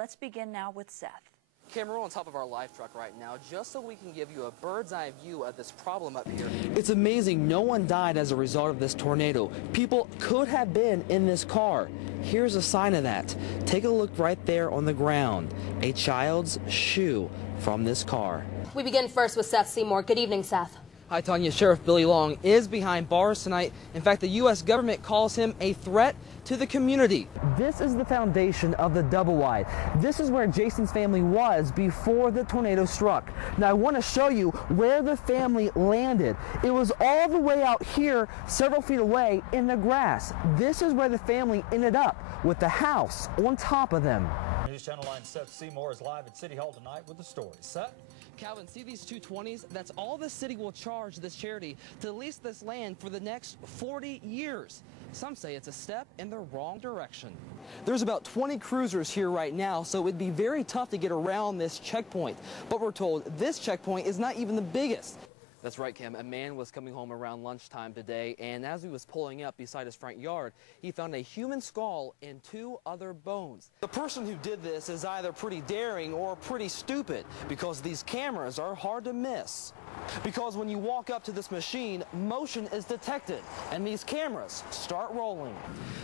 Let's begin now with Seth. Kim, we're on top of our live truck right now just so we can give you a bird's eye view of this problem up here. It's amazing no one died as a result of this tornado. People could have been in this car. Here's a sign of that. Take a look right there on the ground. A child's shoe from this car. We begin first with Seth Seymour. Good evening, Seth. Hi, Tanya. Sheriff Billy Long is behind bars tonight. In fact, the U.S. government calls him a threat to the community. This is the foundation of the double wide. This is where Jason's family was before the tornado struck. Now, I want to show you where the family landed. It was all the way out here, several feet away in the grass. This is where the family ended up, with the house on top of them. News Channel 9's Seth Seymour is live at City Hall tonight with the story. Seth? Calvin, see these 220s? That's all the city will charge this charity to lease this land for the next 40 years. Some say it's a step in the wrong direction. There's about 20 cruisers here right now, so it'd be very tough to get around this checkpoint. But we're told this checkpoint is not even the biggest. That's right, Kim. A man was coming home around lunchtime today, and as he was pulling up beside his front yard, he found a human skull and 2 other bones. The person who did this is either pretty daring or pretty stupid, because these cameras are hard to miss. Because when you walk up to this machine, motion is detected, and these cameras start rolling.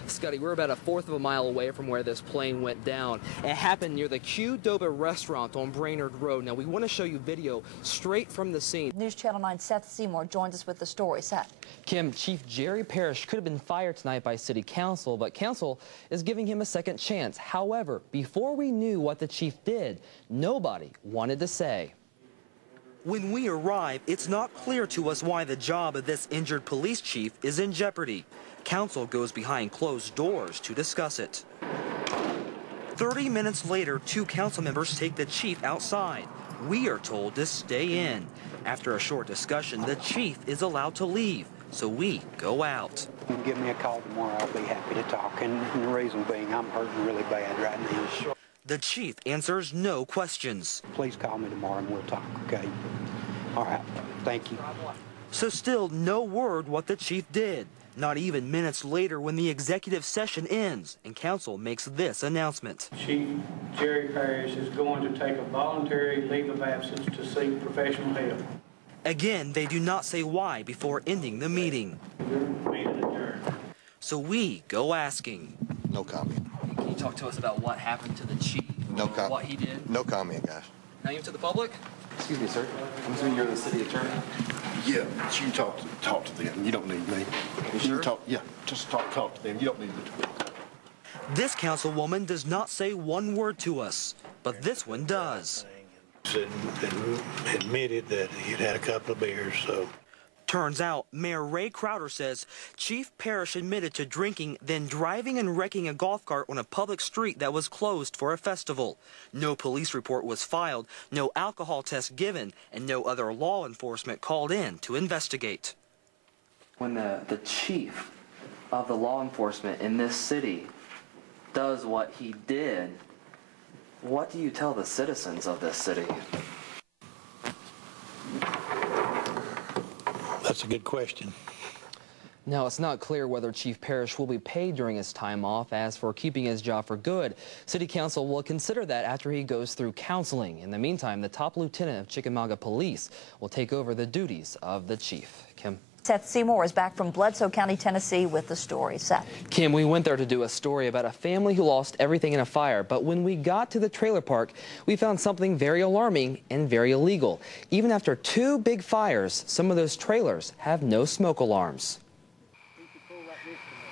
Scotty, we're about 1/4 of a mile away from where this plane went down. It happened near the Qdoba restaurant on Brainerd Road. Now, we want to show you video straight from the scene. News Channel 9's Seth Seymour joins us with the story. Seth. Kim, Chief Jerry Parrish could have been fired tonight by City Council, but Council is giving him a second chance. However, before we knew what the chief did, nobody wanted to say. When we arrive, it's not clear to us why the job of this injured police chief is in jeopardy. Council goes behind closed doors to discuss it. 30 minutes later, 2 council members take the chief outside. We are told to stay in. After a short discussion, the chief is allowed to leave, so we go out. Give me a call tomorrow. I'll be happy to talk. And the reason being, I'm hurting really bad right now. The chief answers no questions. Please call me tomorrow and we'll talk, okay? All right. Thank you. So still no word what the chief did. Not even minutes later when the executive session ends and council makes this announcement. Chief Jerry Parrish is going to take a voluntary leave of absence to seek professional help. Again, they do not say why before ending the meeting. Meeting adjourned. So we go asking. No comment. Can you talk to us about what happened to the chief? No comment. What he did? No comment, guys. Now you to the public? Excuse me, sir. I'm assuming you're the city attorney? Yeah, but you talk to them. You don't need me. You sure? Just talk to them. You don't need me. This councilwoman does not say one word to us, but this one does. Admitted that he'd had a couple of beers, so. Turns out, Mayor Ray Crowder says Chief Parrish admitted to drinking, then driving and wrecking a golf cart on a public street that was closed for a festival. No police report was filed, no alcohol test given, and no other law enforcement called in to investigate. When the chief of the law enforcement in this city does what he did, what do you tell the citizens of this city? That's a good question. Now, it's not clear whether Chief Parrish will be paid during his time off. As for keeping his job for good, City Council will consider that after he goes through counseling. In the meantime, the top lieutenant of Chickamauga Police will take over the duties of the chief. Kim. Seth Seymour is back from Bledsoe County, Tennessee with the story. Seth. Kim, we went there to do a story about a family who lost everything in a fire. But when we got to the trailer park, we found something very alarming and very illegal. Even after 2 big fires, some of those trailers have no smoke alarms.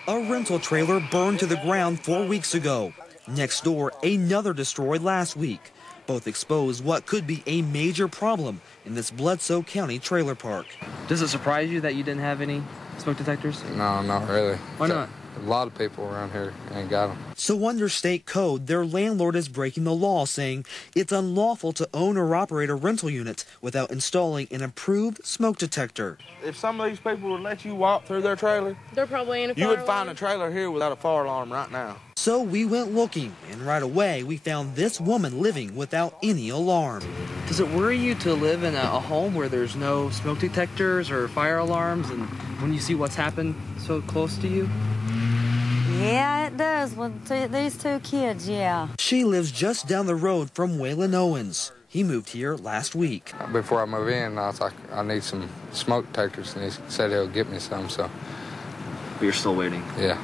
A rental trailer burned to the ground 4 weeks ago. Next door, another destroyed last week. Both expose what could be a major problem in this Bledsoe County trailer park. Does it surprise you that you didn't have any smoke detectors? No, not really. Why not? A lot of people around here ain't got them. So under state code, their landlord is breaking the law, saying it's unlawful to own or operate a rental unit without installing an approved smoke detector. If some of these people would let you walk through their trailer, They're probably in a you fire would find alarm. a trailer here without a fire alarm right now. So we went looking, and right away we found this woman living without any alarm. Does it worry you to live in a home where there's no smoke detectors or fire alarms, and when you see what's happened so close to you? Yeah, it does with these two kids, yeah. She lives just down the road from Waylon Owens. He moved here last week. Before I move in, I was like, I need some smoke detectors, and he said he'll get me some, so. But you're still waiting? Yeah.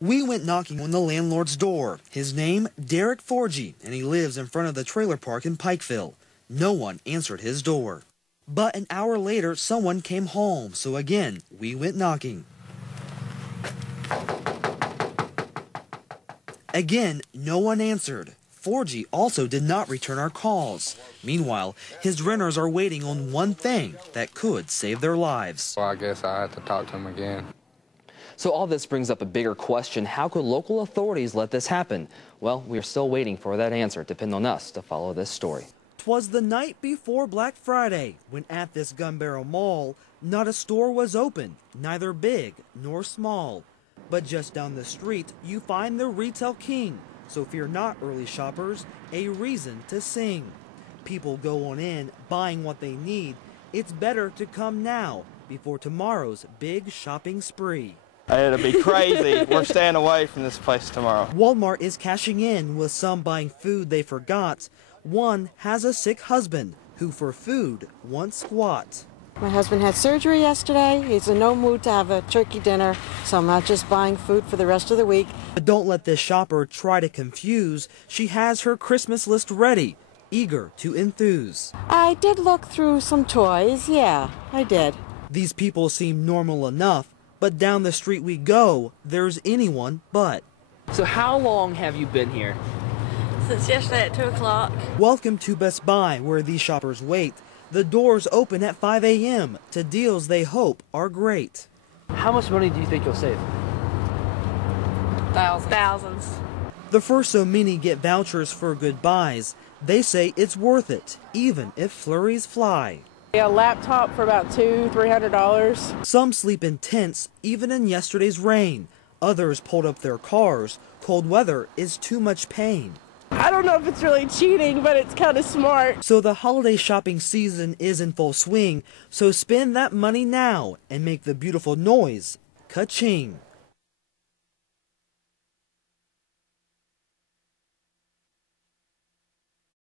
We went knocking on the landlord's door. His name, Derek Forgy, and he lives in front of the trailer park in Pikeville. No one answered his door. But an hour later, someone came home, so again, we went knocking. Again, no one answered. Forgy also did not return our calls. Meanwhile, his renters are waiting on one thing that could save their lives. Well, I guess I have to talk to him again. So all this brings up a bigger question. How could local authorities let this happen? Well, we are still waiting for that answer. Depend on us to follow this story. 'Twas the night before Black Friday when at this Gun Barrel Mall, not a store was open, neither big nor small. But just down the street, you find the retail king. So fear not, early shoppers, a reason to sing. People go on in, buying what they need. It's better to come now, before tomorrow's big shopping spree. It'll be crazy. We're staying away from this place tomorrow. Walmart is cashing in, with some buying food they forgot. One has a sick husband, who for food wants squat. My husband had surgery yesterday. He's in no mood to have a turkey dinner, so I'm not just buying food for the rest of the week. But don't let this shopper try to confuse. She has her Christmas list ready, eager to enthuse. I did look through some toys, yeah, I did. These people seem normal enough, but down the street we go, there's anyone but. So how long have you been here? Since yesterday at 2 o'clock. Welcome to Best Buy, where these shoppers wait. The doors open at 5 a.m. to deals they hope are great. How much money do you think you'll save? Thousands. The first so many get vouchers for good buys. They say it's worth it, even if flurries fly. A laptop for about $200–300. Some sleep in tents, even in yesterday's rain. Others pulled up their cars. Cold weather is too much pain. I don't know if it's really cheating, but it's kind of smart. So the holiday shopping season is in full swing. So spend that money now and make the beautiful noise ka-ching.